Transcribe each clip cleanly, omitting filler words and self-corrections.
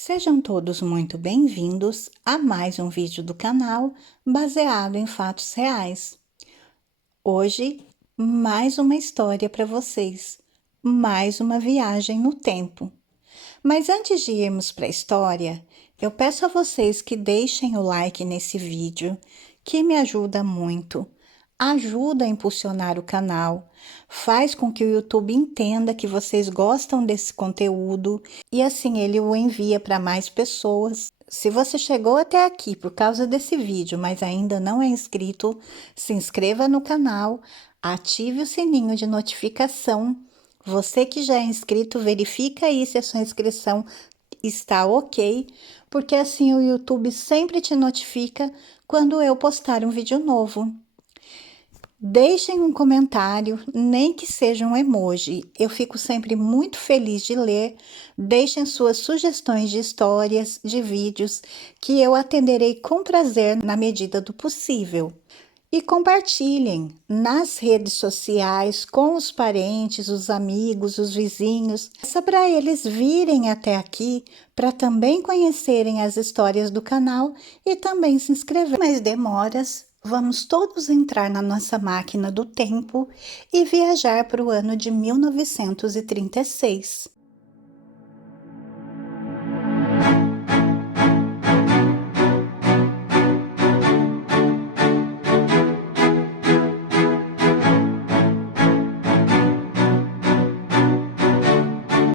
Sejam todos muito bem-vindos a mais um vídeo do canal baseado em fatos reais. Hoje, mais uma história para vocês, mais uma viagem no tempo. Mas antes de irmos para a história, eu peço a vocês que deixem o like nesse vídeo, que me ajuda muito. Ajuda a impulsionar o canal, faz com que o YouTube entenda que vocês gostam desse conteúdo e assim ele o envia para mais pessoas. Se você chegou até aqui por causa desse vídeo, mas ainda não é inscrito, se inscreva no canal, ative o sininho de notificação. Você que já é inscrito, verifica aí se a sua inscrição está ok, porque assim o YouTube sempre te notifica quando eu postar um vídeo novo. Deixem um comentário, nem que seja um emoji. Eu fico sempre muito feliz de ler. Deixem suas sugestões de histórias, de vídeos, que eu atenderei com prazer na medida do possível. E compartilhem nas redes sociais com os parentes, os amigos, os vizinhos, só para eles virem até aqui, para também conhecerem as histórias do canal e também se inscrever. Mais demoras, vamos todos entrar na nossa máquina do tempo e viajar para o ano de 1936.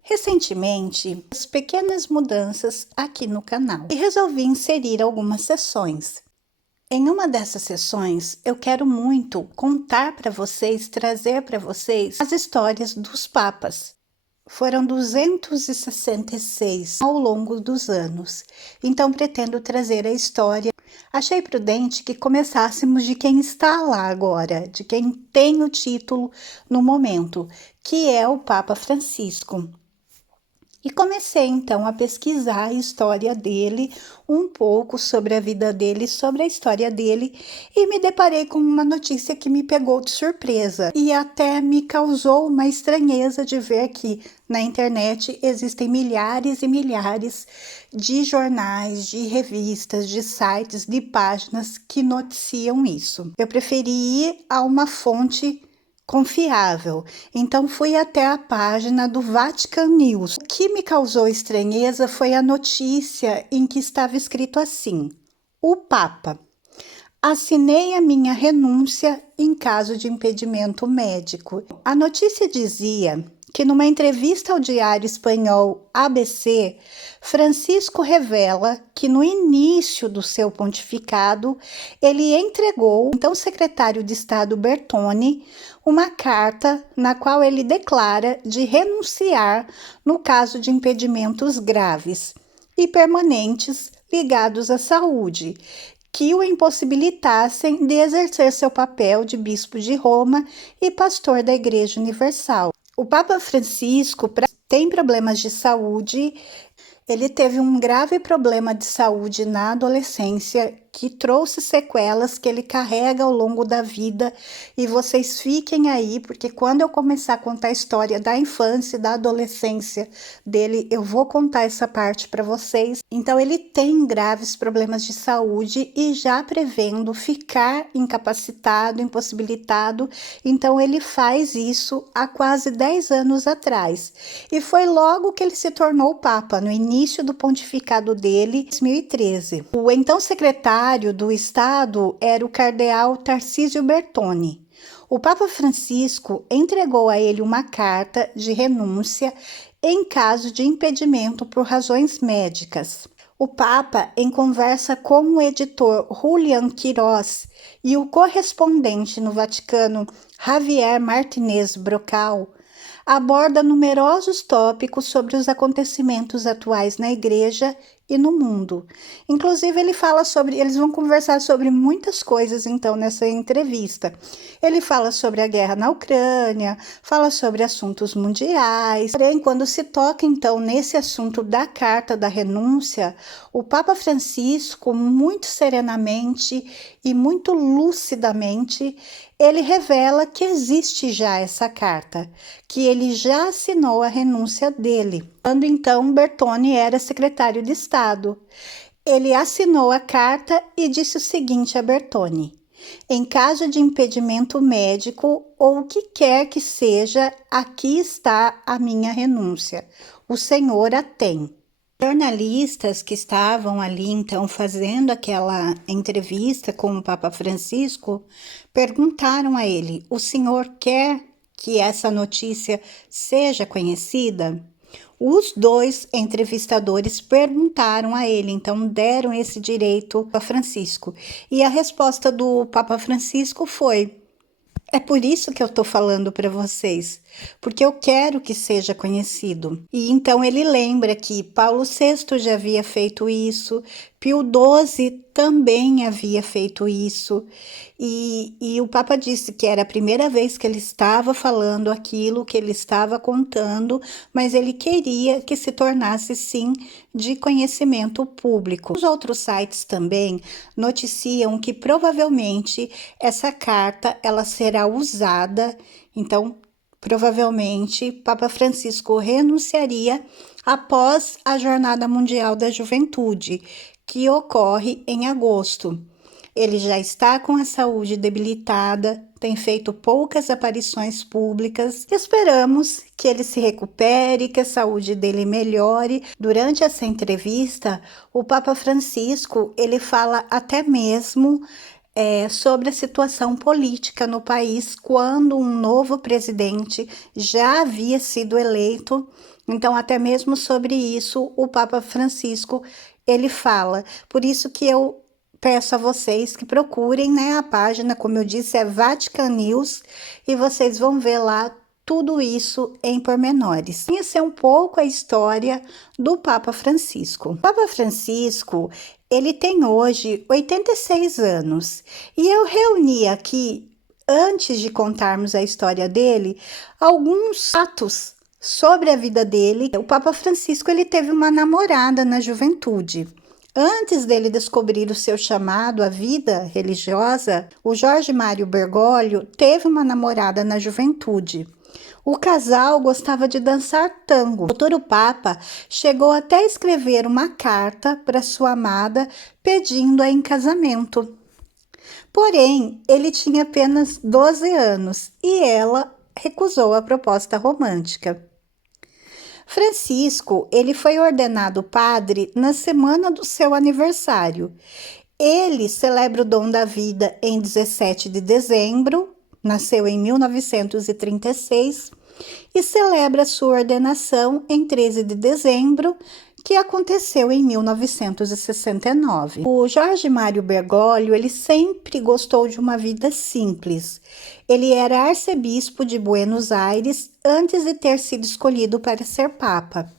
Recentemente, as pequenas mudanças aqui no canal e resolvi inserir algumas sessões. Em uma dessas sessões, eu quero muito contar para vocês, trazer para vocês as histórias dos papas. Foram 266 ao longo dos anos, então pretendo trazer a história. Achei prudente que começássemos de quem está lá agora, de quem tem o título no momento, que é o Papa Francisco. E comecei então a pesquisar a história dele, um pouco sobre a vida dele, sobre a história dele, e me deparei com uma notícia que me pegou de surpresa e até me causou uma estranheza de ver que na internet existem milhares e milhares de jornais, de revistas, de sites, de páginas que noticiam isso. Eu preferi ir a uma fonte confiável, então fui até a página do Vatican News. O que me causou estranheza foi a notícia em que estava escrito assim: o Papa: assinei a minha renúncia em caso de impedimento médico. A notícia dizia que numa entrevista ao diário espanhol ABC, Francisco revela que no início do seu pontificado, ele entregou ao então secretário de Estado Bertone uma carta na qual ele declara de renunciar no caso de impedimentos graves e permanentes ligados à saúde, que o impossibilitassem de exercer seu papel de bispo de Roma e pastor da Igreja Universal. O Papa Francisco tem problemas de saúde. Ele teve um grave problema de saúde na adolescência que trouxe sequelas que ele carrega ao longo da vida, e vocês fiquem aí, porque quando eu começar a contar a história da infância e da adolescência dele, eu vou contar essa parte para vocês. Então ele tem graves problemas de saúde e já prevendo ficar incapacitado, impossibilitado, então ele faz isso há quase 10 anos atrás. E foi logo que ele se tornou Papa, no início do pontificado dele, em 2013. O então secretário do Estado era o cardeal Tarcísio Bertone. O Papa Francisco entregou a ele uma carta de renúncia em caso de impedimento por razões médicas. O Papa, em conversa com o editor Julián Quirós e o correspondente no Vaticano Javier Martínez Brocal, aborda numerosos tópicos sobre os acontecimentos atuais na Igreja e no mundo. Inclusive, eles vão conversar sobre muitas coisas, então, nessa entrevista. Ele fala sobre a guerra na Ucrânia, fala sobre assuntos mundiais. Porém, quando se toca, então, nesse assunto da carta da renúncia, o Papa Francisco, muito serenamente e muito lucidamente, ele revela que existe já essa carta, que ele já assinou a renúncia dele, quando então Bertone era secretário de Estado. Ele assinou a carta e disse o seguinte a Bertone: em caso de impedimento médico ou o que quer que seja, aqui está a minha renúncia. O Senhor a tem. Jornalistas que estavam ali, então, fazendo aquela entrevista com o Papa Francisco, perguntaram a ele: o senhor quer que essa notícia seja conhecida? Os dois entrevistadores perguntaram a ele, então deram esse direito a Francisco. E a resposta do Papa Francisco foi: é por isso que eu estou falando para vocês, porque eu quero que seja conhecido. E então ele lembra que Paulo VI já havia feito isso, Pio XII também havia feito isso, e o Papa disse que era a primeira vez que ele estava falando aquilo, que ele estava contando, mas ele queria que se tornasse, sim, de conhecimento público. Os outros sites também noticiam que provavelmente essa carta ela será usada, então provavelmente Papa Francisco renunciaria após a Jornada Mundial da Juventude, que ocorre em agosto. Ele já está com a saúde debilitada, tem feito poucas aparições públicas. Esperamos que ele se recupere, que a saúde dele melhore. Durante essa entrevista, o Papa Francisco, ele fala até mesmo sobre a situação política no país quando um novo presidente já havia sido eleito. Então, até mesmo sobre isso, o Papa Francisco, ele fala. Por isso que eu peço a vocês que procurem, né, a página, como eu disse, é Vatican News, e vocês vão ver lá tudo isso em pormenores. Conhecer um pouco a história do Papa Francisco. O Papa Francisco, ele tem hoje 86 anos, e eu reuni aqui, antes de contarmos a história dele, alguns fatos sobre a vida dele. O Papa Francisco, ele teve uma namorada na juventude. Antes dele descobrir o seu chamado à vida religiosa, o Jorge Mário Bergoglio teve uma namorada na juventude. O casal gostava de dançar tango. O futuro Papa chegou até a escrever uma carta para sua amada pedindo-a em casamento. Porém, ele tinha apenas 12 anos e ela recusou a proposta romântica. Francisco, ele foi ordenado padre na semana do seu aniversário. Ele celebra o dom da vida em 17 de dezembro, nasceu em 1936, e celebra sua ordenação em 13 de dezembro, que aconteceu em 1969. O Jorge Mário Bergoglio, ele sempre gostou de uma vida simples. Ele era arcebispo de Buenos Aires antes de ter sido escolhido para ser papa.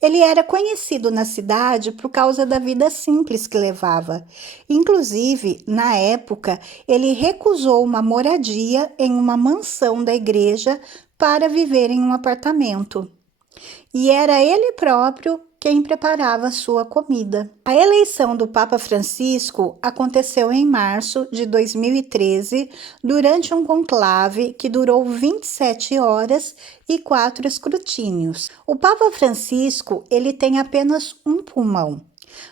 Ele era conhecido na cidade por causa da vida simples que levava. Inclusive, na época, ele recusou uma moradia em uma mansão da igreja para viver em um apartamento. E era ele próprio quem preparava sua comida. A eleição do Papa Francisco aconteceu em março de 2013, durante um conclave que durou 27 horas e 4 escrutínios. O Papa Francisco, ele tem apenas um pulmão.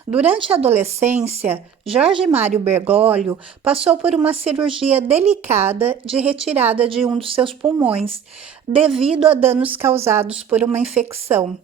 Durante a adolescência, Jorge Mário Bergoglio passou por uma cirurgia delicada de retirada de um dos seus pulmões, devido a danos causados por uma infecção.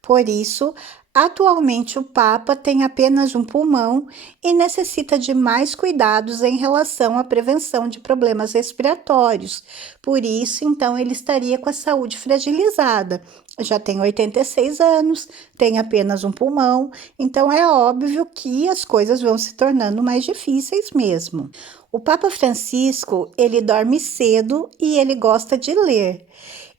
Por isso, atualmente o Papa tem apenas um pulmão e necessita de mais cuidados em relação à prevenção de problemas respiratórios. Por isso, então, ele estaria com a saúde fragilizada. Já tem 86 anos, tem apenas um pulmão, então é óbvio que as coisas vão se tornando mais difíceis mesmo. O Papa Francisco, ele dorme cedo e ele gosta de ler.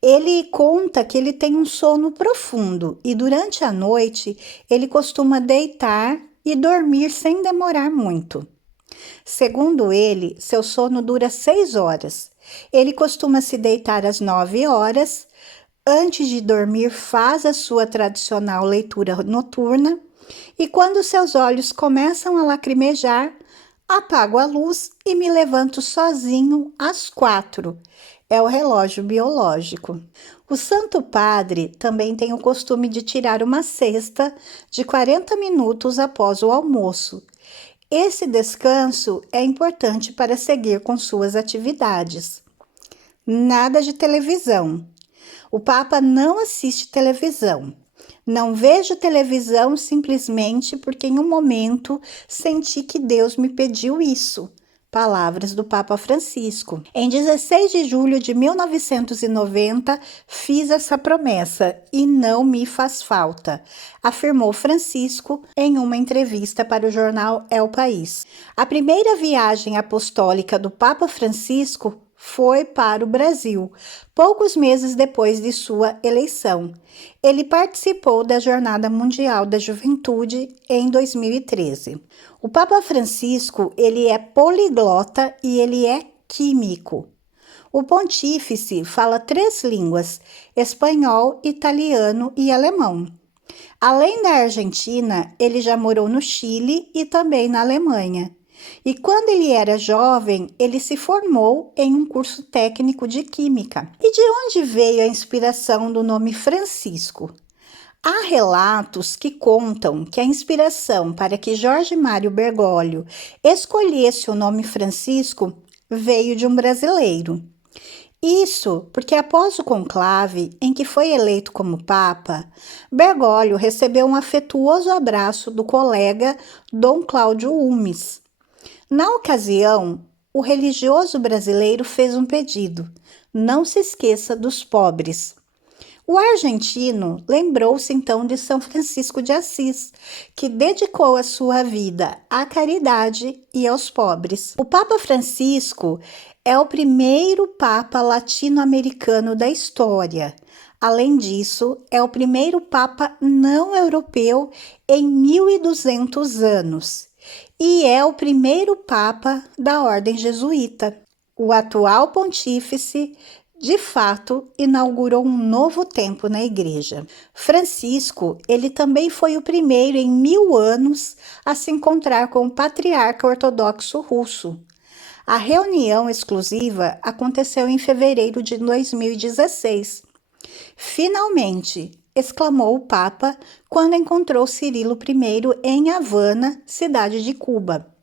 Ele conta que ele tem um sono profundo e durante a noite ele costuma deitar e dormir sem demorar muito. Segundo ele, seu sono dura 6 horas. Ele costuma se deitar às 9 horas. Antes de dormir, faz a sua tradicional leitura noturna e quando seus olhos começam a lacrimejar, apago a luz e me levanto sozinho às 4. É o relógio biológico. O Santo Padre também tem o costume de tirar uma siesta de 40 minutos após o almoço. Esse descanso é importante para seguir com suas atividades. Nada de televisão. O Papa não assiste televisão. Não vejo televisão simplesmente porque em um momento senti que Deus me pediu isso. Palavras do Papa Francisco. Em 16 de julho de 1990, fiz essa promessa e não me faz falta, afirmou Francisco em uma entrevista para o jornal El País. A primeira viagem apostólica do Papa Francisco foi para o Brasil, poucos meses depois de sua eleição. Ele participou da Jornada Mundial da Juventude em 2013. O Papa Francisco, ele é poliglota e ele é químico. O pontífice fala 3 línguas: espanhol, italiano e alemão. Além da Argentina, ele já morou no Chile e também na Alemanha. E quando ele era jovem, ele se formou em um curso técnico de química. E de onde veio a inspiração do nome Francisco? Há relatos que contam que a inspiração para que Jorge Mário Bergoglio escolhesse o nome Francisco veio de um brasileiro. Isso porque após o conclave em que foi eleito como Papa, Bergoglio recebeu um afetuoso abraço do colega Dom Cláudio Umes. Na ocasião, o religioso brasileiro fez um pedido: não se esqueça dos pobres. O argentino lembrou-se então de São Francisco de Assis, que dedicou a sua vida à caridade e aos pobres. O Papa Francisco é o primeiro Papa latino-americano da história. Além disso, é o primeiro Papa não europeu em 1200 anos. E é o primeiro Papa da Ordem Jesuíta. O atual pontífice, de fato, inaugurou um novo tempo na Igreja. Francisco, ele também foi o primeiro em 1000 anos a se encontrar com o patriarca ortodoxo russo. A reunião exclusiva aconteceu em fevereiro de 2016. Finalmente, exclamou o Papa quando encontrou Cirilo I em Havana, cidade de Cuba.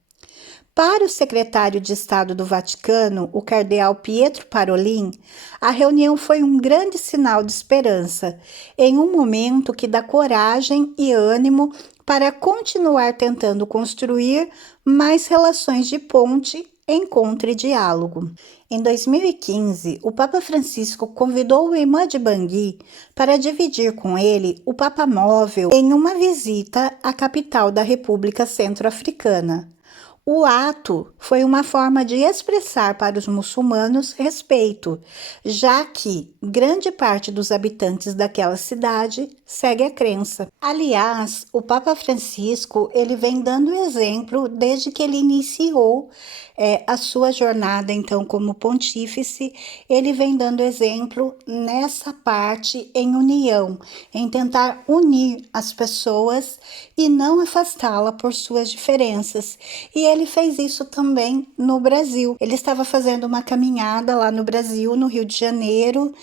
Para o secretário de Estado do Vaticano, o cardeal Pietro Parolin, a reunião foi um grande sinal de esperança, em um momento que dá coragem e ânimo para continuar tentando construir mais relações de ponte, encontro e diálogo. Em 2015, o Papa Francisco convidou o imã de Bangui para dividir com ele o Papa Móvel em uma visita à capital da República Centro-Africana. O ato foi uma forma de expressar para os muçulmanos respeito, já que grande parte dos habitantes daquela cidade segue a crença. Aliás, o Papa Francisco, ele vem dando exemplo desde que ele iniciou a sua jornada, então, como pontífice. Ele vem dando exemplo nessa parte em união, em tentar unir as pessoas e não afastá-la por suas diferenças. E ele fez isso também no Brasil. Ele estava fazendo uma caminhada lá no Brasil, no Rio de Janeiro,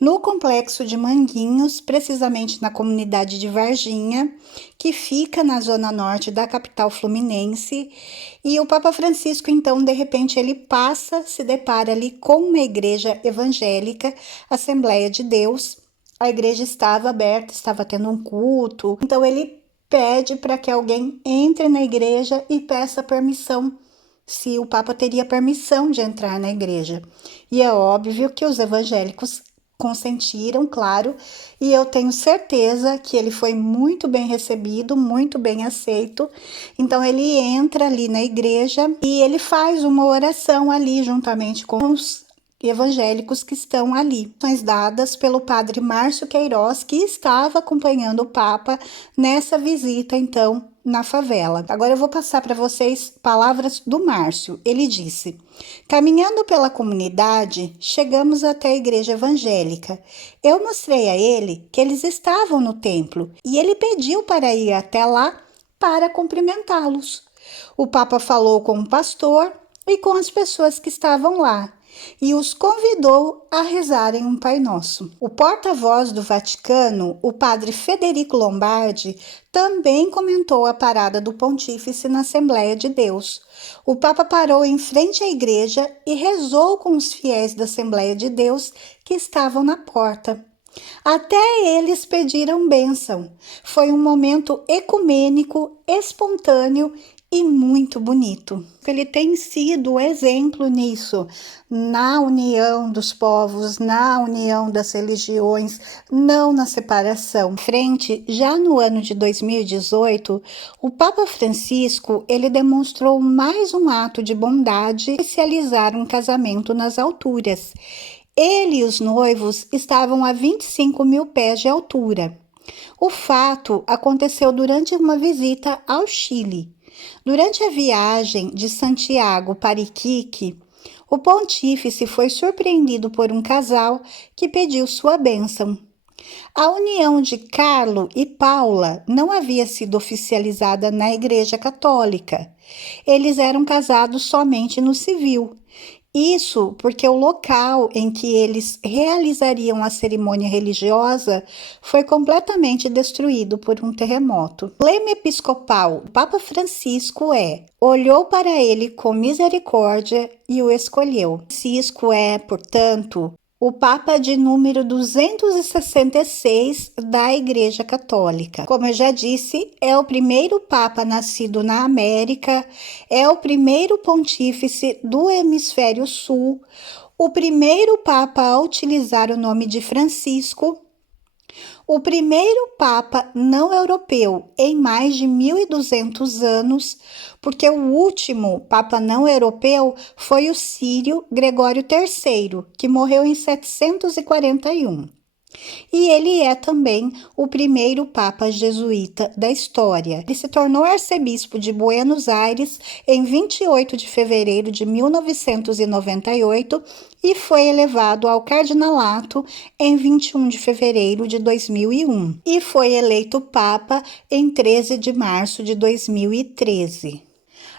no complexo de Manguinhos, precisamente na comunidade de Varginha, que fica na zona norte da capital fluminense. E o Papa Francisco, então, de repente, ele passa, se depara ali com uma igreja evangélica, Assembleia de Deus. A igreja estava aberta, estava tendo um culto. Então, ele pede para que alguém entre na igreja e peça permissão, se o Papa teria permissão de entrar na igreja. E é óbvio que os evangélicos consentiram, claro, e eu tenho certeza que ele foi muito bem recebido, muito bem aceito. Então ele entra ali na igreja e ele faz uma oração ali juntamente com os evangélicos que estão ali, dadas pelo padre Márcio Queiroz, que estava acompanhando o Papa nessa visita, então, na favela. Agora eu vou passar para vocês palavras do Márcio. Ele disse: caminhando pela comunidade, chegamos até a igreja evangélica. Eu mostrei a ele que eles estavam no templo e ele pediu para ir até lá para cumprimentá-los. O Papa falou com o pastor e com as pessoas que estavam lá e os convidou a rezarem um Pai Nosso. O porta-voz do Vaticano, o padre Federico Lombardi, também comentou a parada do pontífice na Assembleia de Deus. O Papa parou em frente à igreja e rezou com os fiéis da Assembleia de Deus que estavam na porta. Até eles pediram bênção. Foi um momento ecumênico, espontâneo e muito bonito. Ele tem sido exemplo nisso, na união dos povos, na união das religiões, não na separação. Frente, já no ano de 2018, o Papa Francisco, ele demonstrou mais um ato de bondade, oficializar um casamento nas alturas. Ele e os noivos estavam a 25 mil pés de altura. O fato aconteceu durante uma visita ao Chile. Durante a viagem de Santiago para Iquique, o pontífice foi surpreendido por um casal que pediu sua bênção. A união de Carlo e Paula não havia sido oficializada na Igreja Católica. Eles eram casados somente no civil. Isso porque o local em que eles realizariam a cerimônia religiosa foi completamente destruído por um terremoto. O lema episcopal do Papa Francisco é: olhou para ele com misericórdia e o escolheu. Francisco é, portanto, o Papa de número 266 da Igreja Católica. Como eu já disse, é o primeiro Papa nascido na América, é o primeiro pontífice do Hemisfério Sul, o primeiro Papa a utilizar o nome de Francisco, o primeiro Papa não europeu em mais de 1.200 anos, porque o último Papa não europeu foi o sírio Gregório III, que morreu em 741. E ele é também o primeiro Papa jesuíta da história. Ele se tornou arcebispo de Buenos Aires em 28 de fevereiro de 1998 e foi elevado ao cardinalato em 21 de fevereiro de 2001 e foi eleito Papa em 13 de março de 2013.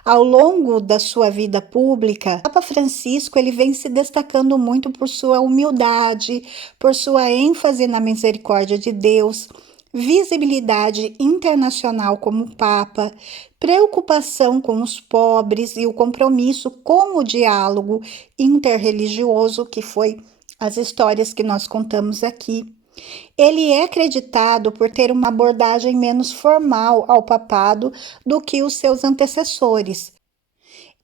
Ao longo da sua vida pública, o Papa Francisco ele vem se destacando muito por sua humildade, por sua ênfase na misericórdia de Deus, visibilidade internacional como Papa, preocupação com os pobres e o compromisso com o diálogo interreligioso, que foi as histórias que nós contamos aqui. Ele é acreditado por ter uma abordagem menos formal ao papado do que os seus antecessores.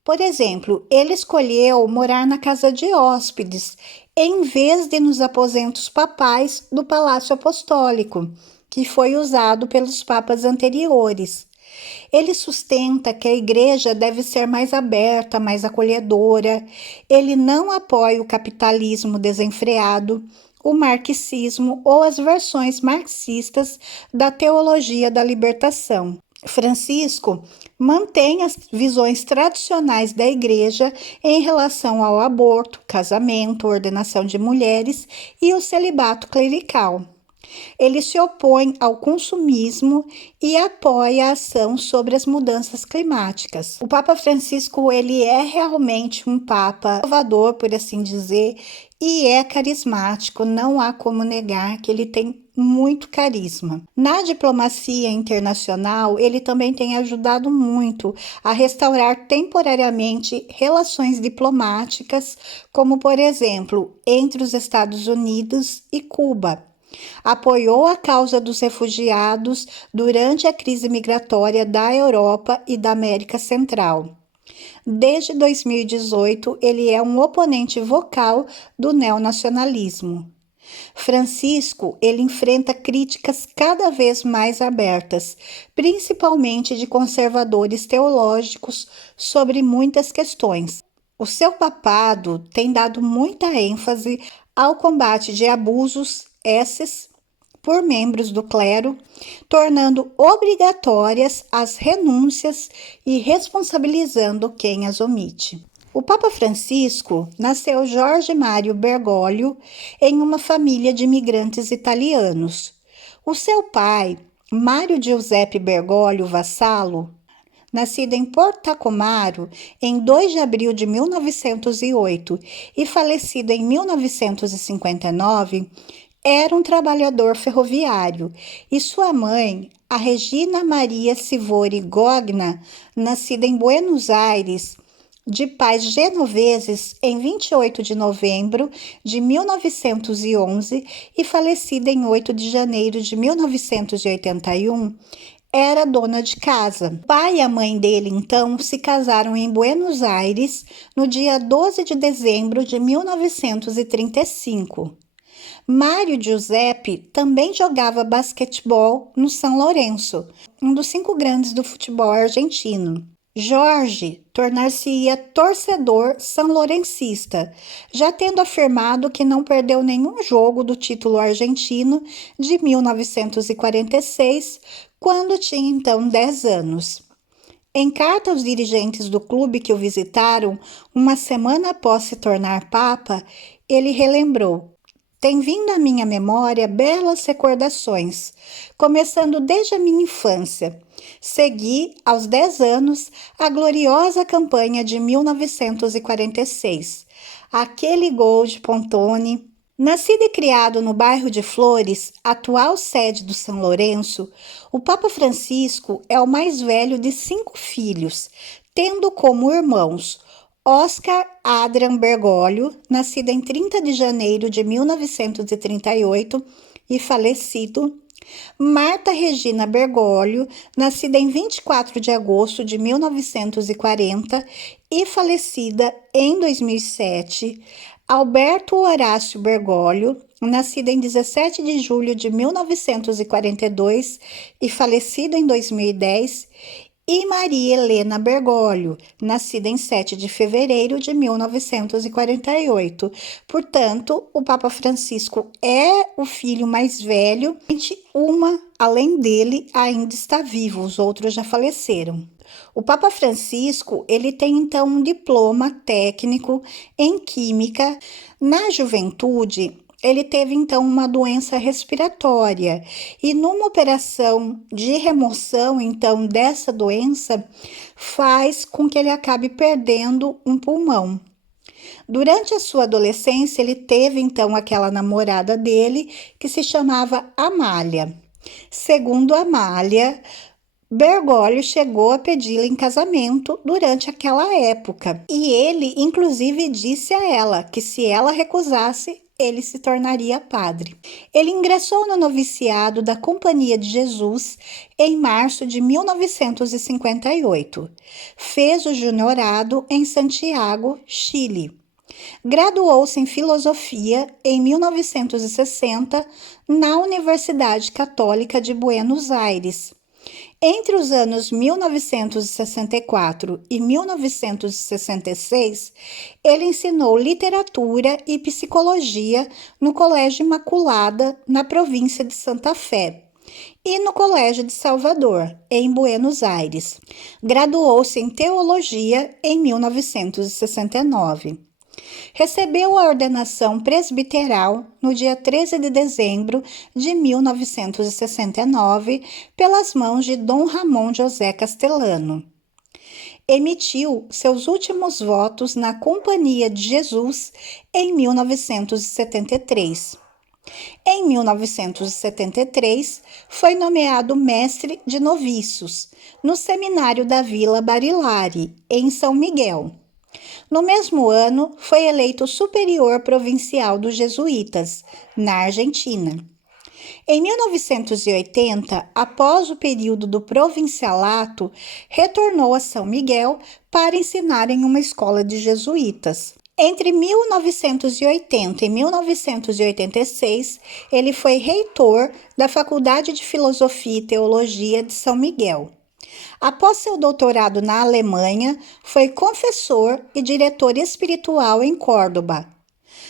Por exemplo, ele escolheu morar na casa de hóspedes, em vez de nos aposentos papais do Palácio Apostólico, que foi usado pelos papas anteriores. Ele sustenta que a igreja deve ser mais aberta, mais acolhedora. Ele não apoia o capitalismo desenfreado, o marxismo ou as versões marxistas da teologia da libertação. Francisco mantém as visões tradicionais da igreja em relação ao aborto, casamento, ordenação de mulheres e o celibato clerical. Ele se opõe ao consumismo e apoia a ação sobre as mudanças climáticas. O Papa Francisco ele é realmente um Papa inovador, por assim dizer, e é carismático, não há como negar que ele tem muito carisma. Na diplomacia internacional, ele também tem ajudado muito a restaurar temporariamente relações diplomáticas, como, por exemplo, entre os Estados Unidos e Cuba. Apoiou a causa dos refugiados durante a crise migratória da Europa e da América Central. Desde 2018, ele é um oponente vocal do neonacionalismo. Francisco, ele enfrenta críticas cada vez mais abertas, principalmente de conservadores teológicos, sobre muitas questões. O seu papado tem dado muita ênfase ao combate de abusos esses por membros do clero, tornando obrigatórias as renúncias e responsabilizando quem as omite. O Papa Francisco nasceu Jorge Mário Bergoglio em uma família de imigrantes italianos. O seu pai, Mário Giuseppe Bergoglio Vassallo, nascido em Portacomaro em 2 de abril de 1908 e falecido em 1959, era um trabalhador ferroviário, e sua mãe, a Regina Maria Sivori Gogna, nascida em Buenos Aires, de pais genoveses em 28 de novembro de 1911 e falecida em 8 de janeiro de 1981, era dona de casa. O pai e a mãe dele, então, se casaram em Buenos Aires no dia 12 de dezembro de 1935. Mário Giuseppe também jogava basquetebol no São Lourenço, um dos 5 grandes do futebol argentino. Jorge tornar-se-ia torcedor sanlourencista, já tendo afirmado que não perdeu nenhum jogo do título argentino de 1946, quando tinha então 10 anos. Em carta aos dirigentes do clube que o visitaram, uma semana após se tornar papa, ele relembrou: tem vindo à minha memória belas recordações, começando desde a minha infância. Segui, aos 10 anos, a gloriosa campanha de 1946. Aquele gol de Pontoni. Nascido e criado no bairro de Flores, atual sede do São Lourenço, o Papa Francisco é o mais velho de 5 filhos, tendo como irmãos Oscar Adrian Bergoglio, nascido em 30 de janeiro de 1938 e falecido, Marta Regina Bergoglio, nascida em 24 de agosto de 1940 e falecida em 2007, Alberto Horácio Bergoglio, nascido em 17 de julho de 1942 e falecido em 2010, e Maria Helena Bergoglio, nascida em 7 de fevereiro de 1948. Portanto, o Papa Francisco é o filho mais velho, uma, além dele, ainda está vivo, os outros já faleceram. O Papa Francisco, ele tem então um diploma técnico em química. Na juventude, ele teve então uma doença respiratória e numa operação de remoção então dessa doença faz com que ele acabe perdendo um pulmão. Durante a sua adolescência, ele teve então aquela namorada dele que se chamava Amália. Segundo Amália, Bergoglio chegou a pedi-la em casamento durante aquela época e ele, inclusive, disse a ela que se ela recusasse, ele se tornaria padre. Ele ingressou no noviciado da Companhia de Jesus em março de 1958. Fez o juniorado em Santiago, Chile. Graduou-se em filosofia em 1960 na Universidade Católica de Buenos Aires. Entre os anos 1964 e 1966, ele ensinou literatura e psicologia no Colégio Imaculada, na província de Santa Fé, e no Colégio de Salvador, em Buenos Aires. Graduou-se em teologia em 1969. Recebeu a ordenação presbiteral no dia 13 de dezembro de 1969 pelas mãos de Dom Ramon José Castellano. Emitiu seus últimos votos na Companhia de Jesus em 1973. Em 1973, foi nomeado mestre de noviços no Seminário da Vila Barilari, em São Miguel. No mesmo ano, foi eleito superior provincial dos jesuítas, na Argentina. Em 1980, após o período do provincialato, retornou a São Miguel para ensinar em uma escola de jesuítas. Entre 1980 e 1986, ele foi reitor da Faculdade de Filosofia e Teologia de São Miguel. Após seu doutorado na Alemanha, foi confessor e diretor espiritual em Córdoba.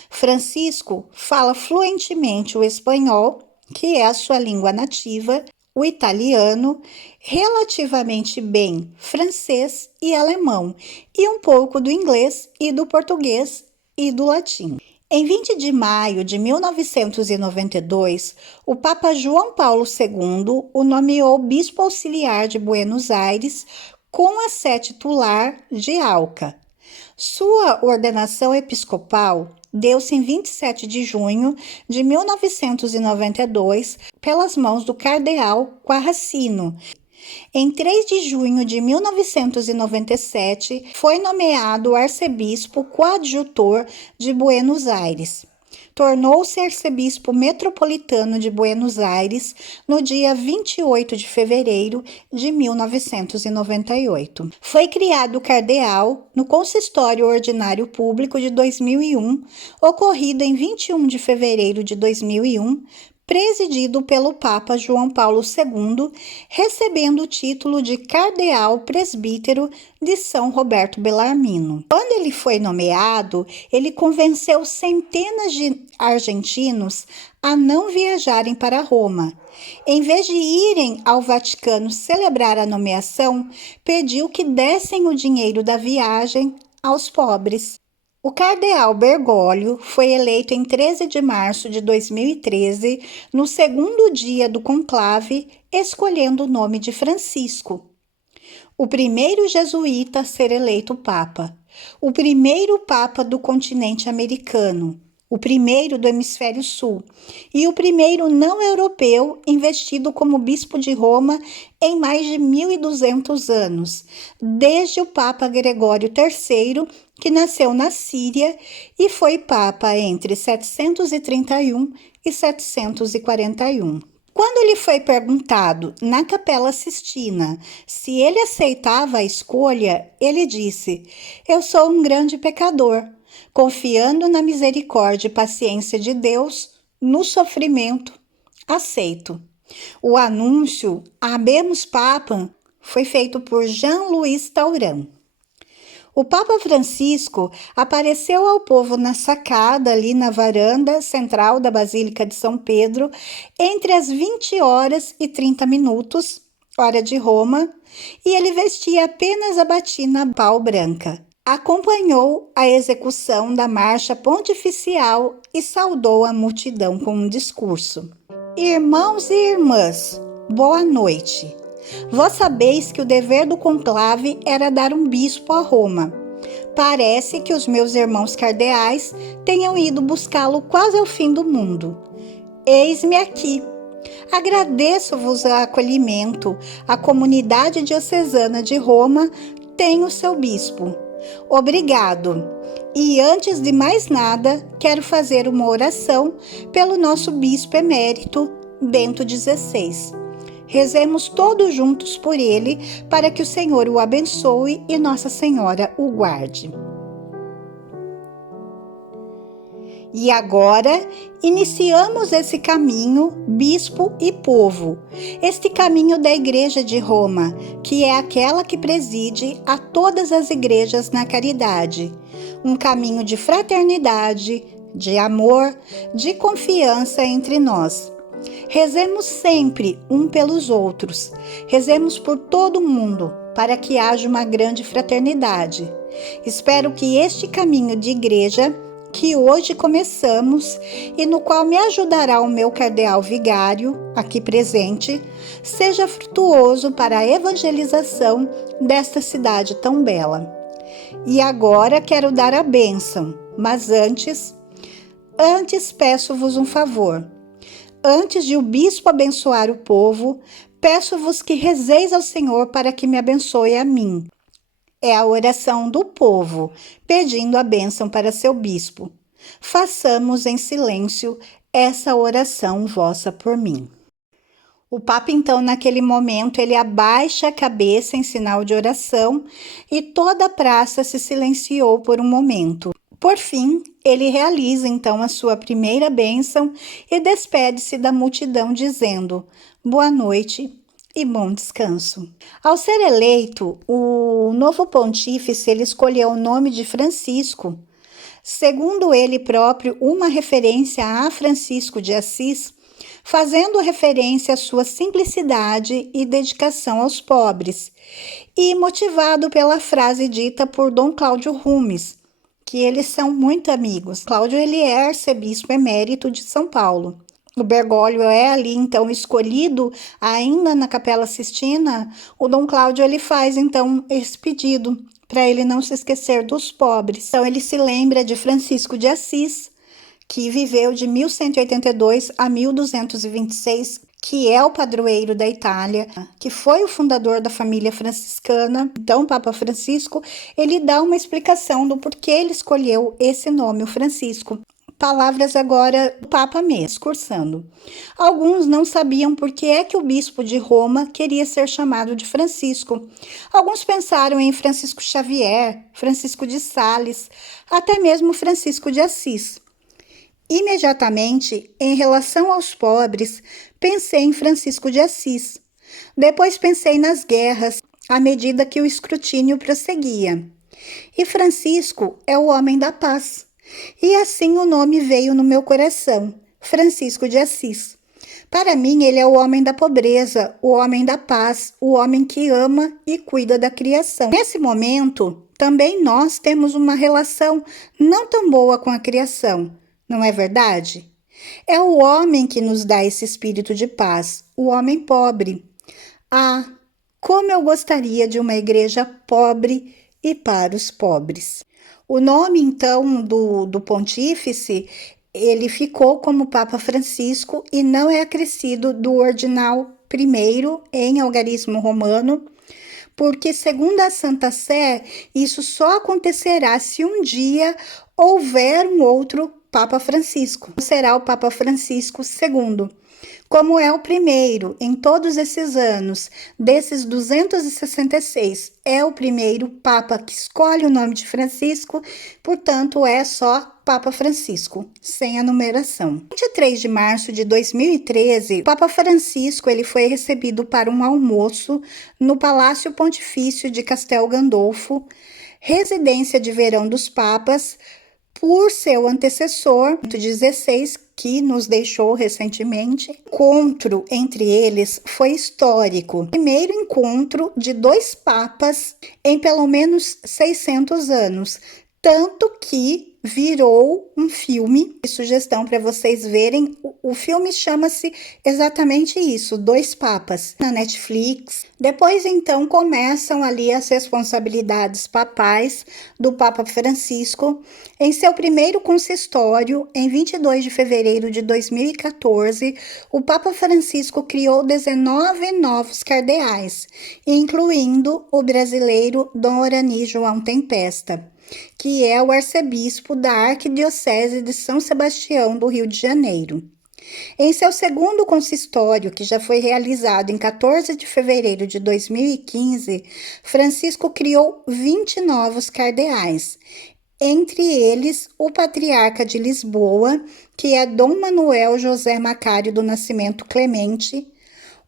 Francisco fala fluentemente o espanhol, que é a sua língua nativa, o italiano, relativamente bem francês e alemão, e um pouco do inglês e do português e do latim. Em 20 de maio de 1992, o Papa João Paulo II o nomeou bispo auxiliar de Buenos Aires com a sé titular de Alca. Sua ordenação episcopal deu-se em 27 de junho de 1992 pelas mãos do cardeal Quarracino. Em 3 de junho de 1997, foi nomeado arcebispo coadjutor de Buenos Aires. Tornou-se arcebispo metropolitano de Buenos Aires no dia 28 de fevereiro de 1998. Foi criado cardeal no Consistório Ordinário Público de 2001, ocorrido em 21 de fevereiro de 2001, presidido pelo Papa João Paulo II, recebendo o título de cardeal presbítero de São Roberto Bellarmino. Quando ele foi nomeado, ele convenceu centenas de argentinos a não viajarem para Roma. Em vez de irem ao Vaticano celebrar a nomeação, pediu que dessem o dinheiro da viagem aos pobres. O cardeal Bergoglio foi eleito em 13 de março de 2013, no segundo dia do conclave, escolhendo o nome de Francisco. O primeiro jesuíta a ser eleito papa, o primeiro papa do continente americano, o primeiro do hemisfério sul e o primeiro não europeu investido como bispo de Roma em mais de 1.200 anos, desde o Papa Gregório III, que nasceu na Síria e foi papa entre 731 e 741. Quando lhe foi perguntado na Capela Sistina se ele aceitava a escolha, ele disse: "Eu sou um grande pecador, confiando na misericórdia e paciência de Deus, no sofrimento, aceito." O anúncio Habemus Papam foi feito por Jean-Louis Tauran. O Papa Francisco apareceu ao povo na sacada, ali na varanda central da Basílica de São Pedro, entre as 20 horas e 30 minutos, hora de Roma, e ele vestia apenas a batina pau branca. Acompanhou a execução da marcha pontificial e saudou a multidão com um discurso. Irmãos e irmãs, boa noite. Vós sabeis que o dever do conclave era dar um bispo a Roma. Parece que os meus irmãos cardeais tenham ido buscá-lo quase ao fim do mundo. Eis-me aqui. Agradeço-vos o acolhimento. A comunidade diocesana de Roma tem o seu bispo. Obrigado. E antes de mais nada, quero fazer uma oração pelo nosso bispo emérito, Bento XVI. Rezemos todos juntos por ele, para que o Senhor o abençoe e Nossa Senhora o guarde. E agora, iniciamos esse caminho, bispo e povo, este caminho da Igreja de Roma, que é aquela que preside a todas as igrejas na caridade, um caminho de fraternidade, de amor, de confiança entre nós. Rezemos sempre um pelos outros, rezemos por todo mundo, para que haja uma grande fraternidade. Espero que este caminho de igreja, que hoje começamos e no qual me ajudará o meu cardeal vigário, aqui presente, seja frutuoso para a evangelização desta cidade tão bela. E agora quero dar a bênção, mas antes peço-vos um favor. Antes de o bispo abençoar o povo, peço-vos que rezeis ao Senhor para que me abençoe a mim. É a oração do povo, pedindo a bênção para seu bispo. Façamos em silêncio essa oração vossa por mim. O Papa, então, naquele momento, ele abaixa a cabeça em sinal de oração e toda a praça se silenciou por um momento. Por fim, ele realiza então a sua primeira bênção e despede-se da multidão dizendo: boa noite e bom descanso. Ao ser eleito, o novo pontífice ele escolheu o nome de Francisco, segundo ele próprio, uma referência a Francisco de Assis, fazendo referência à sua simplicidade e dedicação aos pobres, e motivado pela frase dita por Dom Cláudio Rumes, que eles são muito amigos. Cláudio ele é arcebispo emérito de São Paulo. O Bergoglio é ali então escolhido ainda na Capela Sistina. O Dom Cláudio ele faz então esse pedido para ele não se esquecer dos pobres. Então ele se lembra de Francisco de Assis, que viveu de 1182 a 1226, que é o padroeiro da Itália, que foi o fundador da família franciscana. Então, o Papa Francisco, ele dá uma explicação do porquê ele escolheu esse nome, o Francisco. Palavras agora do Papa mesmo, discursando. Alguns não sabiam por que é que o bispo de Roma queria ser chamado de Francisco. Alguns pensaram em Francisco Xavier, Francisco de Sales, até mesmo Francisco de Assis. Imediatamente, em relação aos pobres, pensei em Francisco de Assis. Depois pensei nas guerras, à medida que o escrutínio prosseguia. E Francisco é o homem da paz. E assim o nome veio no meu coração, Francisco de Assis. Para mim, ele é o homem da pobreza, o homem da paz, o homem que ama e cuida da criação. Nesse momento, também nós temos uma relação não tão boa com a criação, não é verdade? É o homem que nos dá esse espírito de paz, o homem pobre. Ah, como eu gostaria de uma igreja pobre e para os pobres. O nome, então, do pontífice, ele ficou como Papa Francisco e não é acrescido do ordinal primeiro em algarismo romano, porque, segundo a Santa Sé, isso só acontecerá se um dia houver um outro Papa Francisco. Será o Papa Francisco II. Como é o primeiro em todos esses anos, desses 266, é o primeiro Papa que escolhe o nome de Francisco, portanto é só Papa Francisco, sem a numeração. 23 de março de 2013, o Papa Francisco ele foi recebido para um almoço no Palácio Pontifício de Castel Gandolfo, residência de verão dos papas, por seu antecessor, 16, que nos deixou recentemente. O encontro entre eles foi histórico. O primeiro encontro de dois papas em pelo menos 600 anos, tanto que virou um filme. Sugestão para vocês verem, o filme chama-se exatamente isso, Dois Papas, na Netflix. Depois, então, começam ali as responsabilidades papais do Papa Francisco. Em seu primeiro consistório, em 22 de fevereiro de 2014, o Papa Francisco criou 19 novos cardeais, incluindo o brasileiro Dom Orani João Tempesta, que é o arcebispo da Arquidiocese de São Sebastião do Rio de Janeiro. Em seu segundo consistório, que já foi realizado em 14 de fevereiro de 2015, Francisco criou 20 novos cardeais, entre eles o patriarca de Lisboa, que é Dom Manuel José Macário do Nascimento Clemente,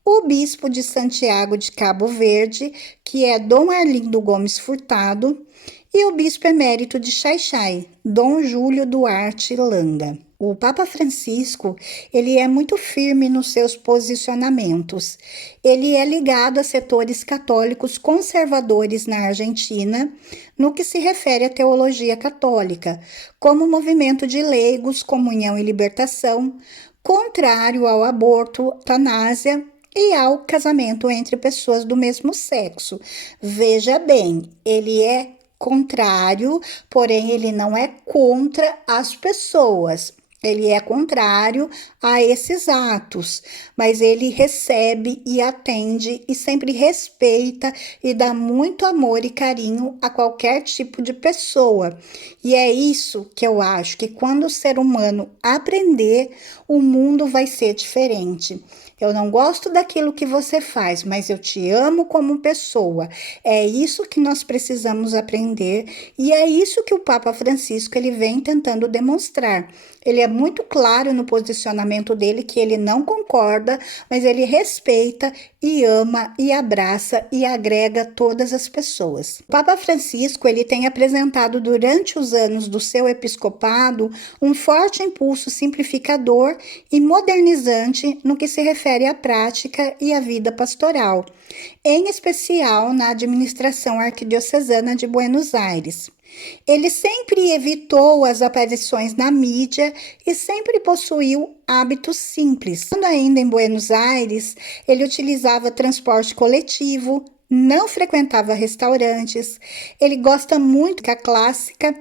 o bispo de Santiago de Cabo Verde, que é Dom Arlindo Gomes Furtado, e o bispo emérito de Xai-Xai, Dom Júlio Duarte Landa. O Papa Francisco, ele é muito firme nos seus posicionamentos. Ele é ligado a setores católicos conservadores na Argentina, no que se refere à teologia católica, como o movimento de leigos, comunhão e libertação, contrário ao aborto, eutanásia e ao casamento entre pessoas do mesmo sexo. Veja bem, ele é contrário, porém ele não é contra as pessoas. Ele é contrário a esses atos, mas ele recebe e atende e sempre respeita e dá muito amor e carinho a qualquer tipo de pessoa. E é isso que eu acho, que quando o ser humano aprender, o mundo vai ser diferente. Eu não gosto daquilo que você faz, mas eu te amo como pessoa. É isso que nós precisamos aprender e é isso que o Papa Francisco ele vem tentando demonstrar. Ele é muito claro no posicionamento dele que ele não concorda, mas ele respeita e ama e abraça e agrega todas as pessoas. O Papa Francisco ele tem apresentado durante os anos do seu episcopado um forte impulso simplificador e modernizante no que se refere à prática e à vida pastoral, em especial na administração arquidiocesana de Buenos Aires. Ele sempre evitou as aparições na mídia e sempre possuiu hábitos simples. Quando ainda em Buenos Aires, ele utilizava transporte coletivo, não frequentava restaurantes, ele gosta muito da clássica.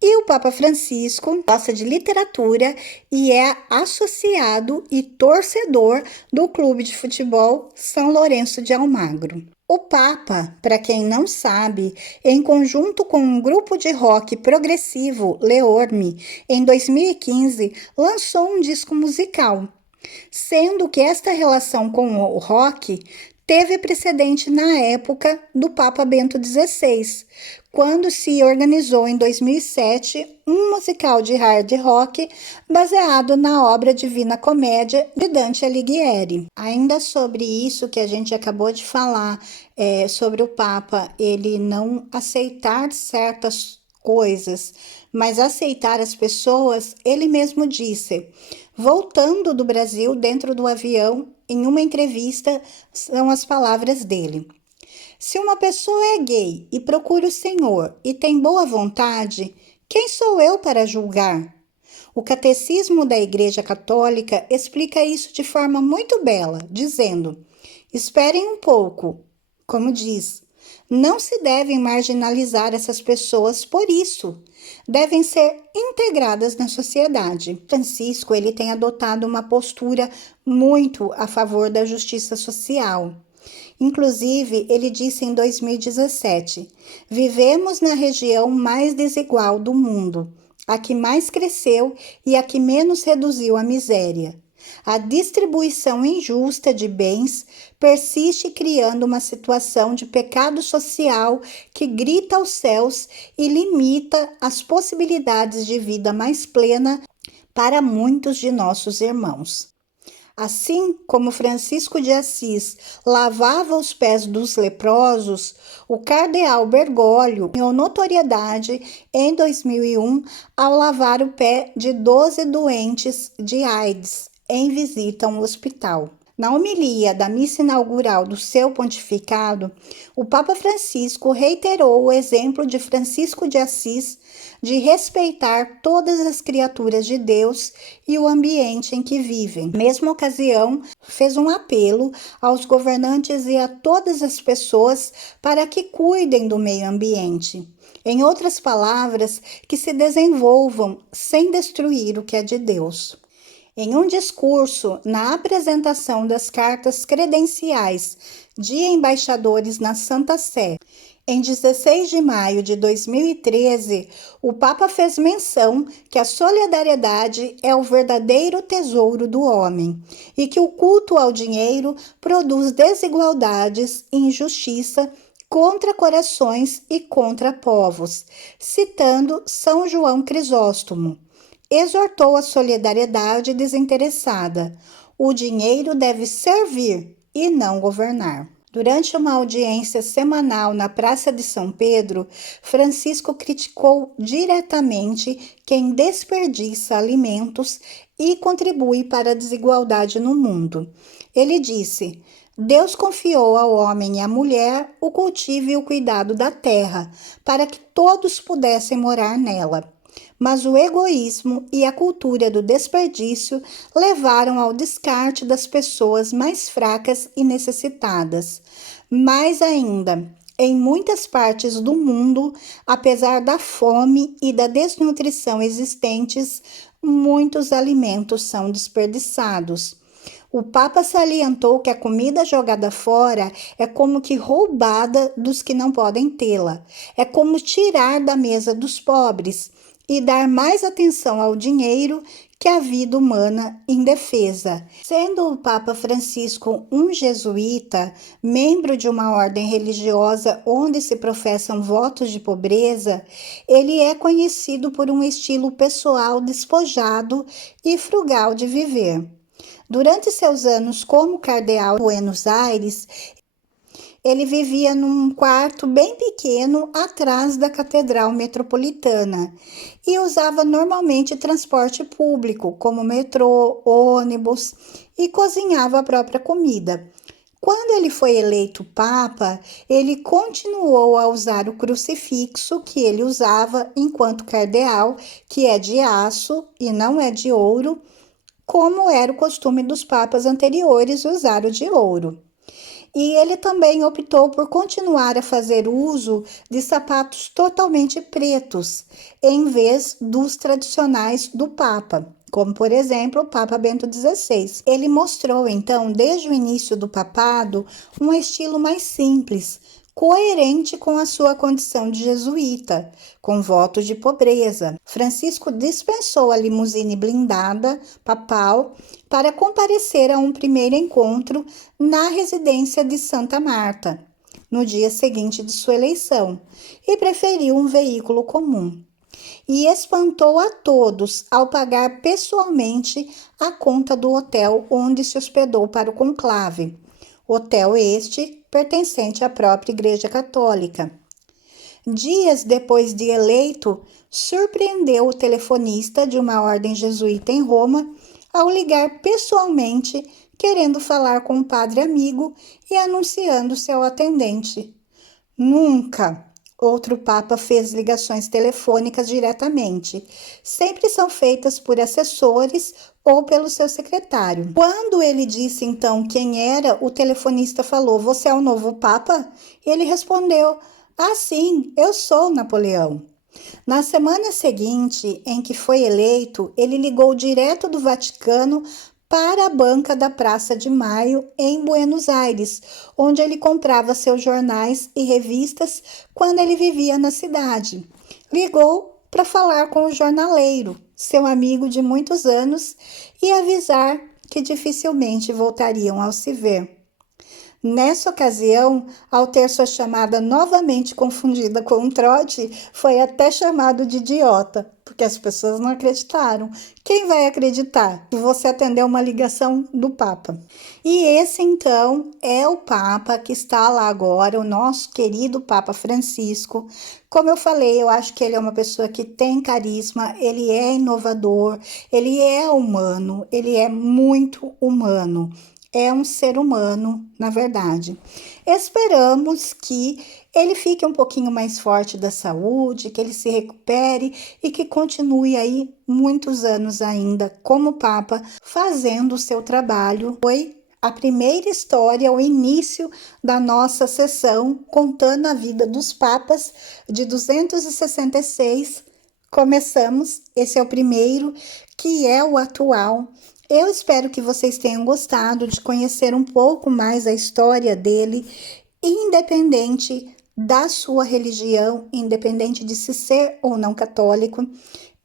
E o Papa Francisco gosta de literatura e é associado e torcedor do clube de futebol São Lourenço de Almagro. O Papa, para quem não sabe, em conjunto com um grupo de rock progressivo, Leorme, em 2015, lançou um disco musical, sendo que esta relação com o rock teve precedente na época do Papa Bento XVI, quando se organizou em 2007 um musical de hard rock baseado na obra Divina Comédia de Dante Alighieri. Ainda sobre isso que a gente acabou de falar, sobre o Papa ele não aceitar certas coisas, mas aceitar as pessoas, ele mesmo disse, voltando do Brasil dentro do avião, em uma entrevista, são as palavras dele. Se uma pessoa é gay e procura o Senhor e tem boa vontade, quem sou eu para julgar? O Catecismo da Igreja Católica explica isso de forma muito bela, dizendo: esperem um pouco, como diz, não se devem marginalizar essas pessoas por isso. Devem ser integradas na sociedade. Francisco ele tem adotado uma postura muito a favor da justiça social. Inclusive, ele disse em 2017: vivemos na região mais desigual do mundo, a que mais cresceu e a que menos reduziu a miséria. A distribuição injusta de bens persiste criando uma situação de pecado social que grita aos céus e limita as possibilidades de vida mais plena para muitos de nossos irmãos. Assim como Francisco de Assis lavava os pés dos leprosos, o cardeal Bergoglio ganhou notoriedade em 2001 ao lavar o pé de 12 doentes de AIDS em visita a um hospital. Na homilia da missa inaugural do seu pontificado, o Papa Francisco reiterou o exemplo de Francisco de Assis de respeitar todas as criaturas de Deus e o ambiente em que vivem. Na mesma ocasião, fez um apelo aos governantes e a todas as pessoas para que cuidem do meio ambiente. Em outras palavras, que se desenvolvam sem destruir o que é de Deus. Em um discurso na apresentação das cartas credenciais de embaixadores na Santa Sé, em 16 de maio de 2013, o Papa fez menção que a solidariedade é o verdadeiro tesouro do homem e que o culto ao dinheiro produz desigualdades e injustiça contra corações e contra povos, citando São João Crisóstomo. Exortou a solidariedade desinteressada. O dinheiro deve servir e não governar. Durante uma audiência semanal na Praça de São Pedro, Francisco criticou diretamente quem desperdiça alimentos e contribui para a desigualdade no mundo. Ele disse: Deus confiou ao homem e à mulher o cultivo e o cuidado da terra, para que todos pudessem morar nela. Mas o egoísmo e a cultura do desperdício levaram ao descarte das pessoas mais fracas e necessitadas. Mais ainda, em muitas partes do mundo, apesar da fome e da desnutrição existentes, muitos alimentos são desperdiçados. O Papa salientou que a comida jogada fora é como que roubada dos que não podem tê-la. É como tirar da mesa dos pobres e dar mais atenção ao dinheiro que a vida humana indefesa. Sendo o Papa Francisco um jesuíta, membro de uma ordem religiosa onde se professam votos de pobreza, ele é conhecido por um estilo pessoal despojado e frugal de viver. Durante seus anos como cardeal em Buenos Aires, ele vivia num quarto bem pequeno atrás da Catedral Metropolitana e usava normalmente transporte público, como metrô, ônibus, e cozinhava a própria comida. Quando ele foi eleito Papa, ele continuou a usar o crucifixo que ele usava enquanto cardeal, que é de aço e não é de ouro, como era o costume dos papas anteriores usar o de ouro. E ele também optou por continuar a fazer uso de sapatos totalmente pretos, em vez dos tradicionais do Papa, como por exemplo o Papa Bento XVI. Ele mostrou então, desde o início do papado, um estilo mais simples, coerente com a sua condição de jesuíta, com votos de pobreza. Francisco dispensou a limusine blindada papal para comparecer a um primeiro encontro na residência de Santa Marta, no dia seguinte de sua eleição, e preferiu um veículo comum. E espantou a todos ao pagar pessoalmente a conta do hotel onde se hospedou para o conclave. Hotel este pertencente à própria Igreja Católica. Dias depois de eleito, surpreendeu o telefonista de uma ordem jesuíta em Roma ao ligar pessoalmente, querendo falar com um padre amigo e anunciando-se ao atendente. Nunca outro papa fez ligações telefônicas diretamente. Sempre são feitas por assessores ou pelo seu secretário. Quando ele disse então quem era, o telefonista falou: "Você é o novo papa?" E ele respondeu: "Ah, sim, eu sou Napoleão." Na semana seguinte, em que foi eleito, ele ligou direto do Vaticano para a banca da Praça de Maio, em Buenos Aires, onde ele comprava seus jornais e revistas quando ele vivia na cidade. Ligou para falar com o jornaleiro, seu amigo de muitos anos, e avisar que dificilmente voltariam a se ver. Nessa ocasião, ao ter sua chamada novamente confundida com um trote, foi até chamado de idiota, porque as pessoas não acreditaram. Quem vai acreditar que você atendeu uma ligação do Papa? E esse, então, é o Papa que está lá agora, o nosso querido Papa Francisco. Como eu falei, eu acho que ele é uma pessoa que tem carisma, ele é inovador, ele é humano, ele é muito humano. É um ser humano, na verdade. Esperamos que ele fique um pouquinho mais forte da saúde, que ele se recupere e que continue aí muitos anos ainda como Papa, fazendo o seu trabalho. Foi a primeira história, o início da nossa sessão, contando a vida dos papas de 266. Começamos, esse é o primeiro, que é o atual. Eu espero que vocês tenham gostado de conhecer um pouco mais a história dele, independente da sua religião, independente de se ser ou não católico.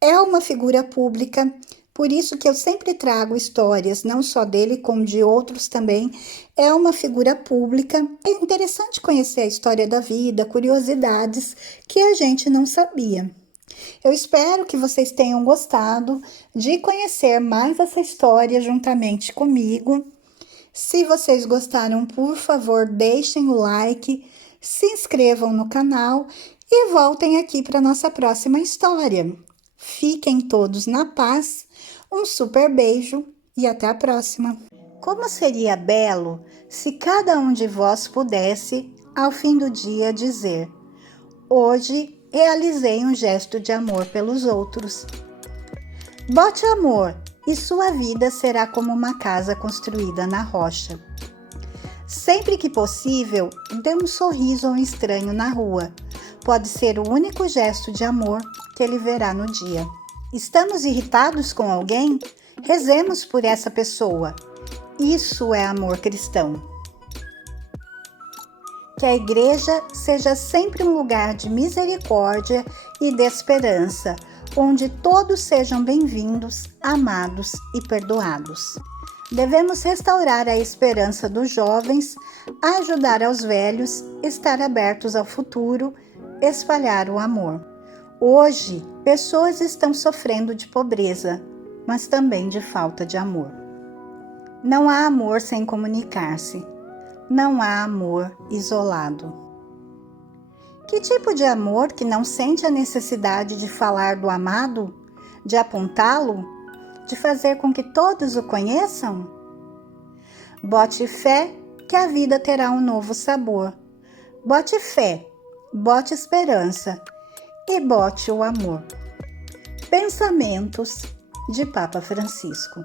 É uma figura pública, por isso que eu sempre trago histórias, não só dele, como de outros também. É uma figura pública. É interessante conhecer a história da vida, curiosidades que a gente não sabia. Eu espero que vocês tenham gostado de conhecer mais essa história juntamente comigo. Se vocês gostaram, por favor, deixem o like, se inscrevam no canal e voltem aqui para nossa próxima história. Fiquem todos na paz, um super beijo e até a próxima. Como seria belo se cada um de vós pudesse, ao fim do dia, dizer: hoje realizei um gesto de amor pelos outros. Bote amor e sua vida será como uma casa construída na rocha. Sempre que possível, dê um sorriso a um estranho na rua. Pode ser o único gesto de amor que ele verá no dia. Estamos irritados com alguém? Rezemos por essa pessoa. Isso é amor cristão. Que a igreja seja sempre um lugar de misericórdia e de esperança, onde todos sejam bem-vindos, amados e perdoados. Devemos restaurar a esperança dos jovens, ajudar aos velhos, estar abertos ao futuro, espalhar o amor. Hoje, pessoas estão sofrendo de pobreza, mas também de falta de amor. Não há amor sem comunicar-se. Não há amor isolado. Que tipo de amor que não sente a necessidade de falar do amado, de apontá-lo, de fazer com que todos o conheçam? Bote fé que a vida terá um novo sabor. Bote fé, bote esperança e bote o amor. Pensamentos de Papa Francisco.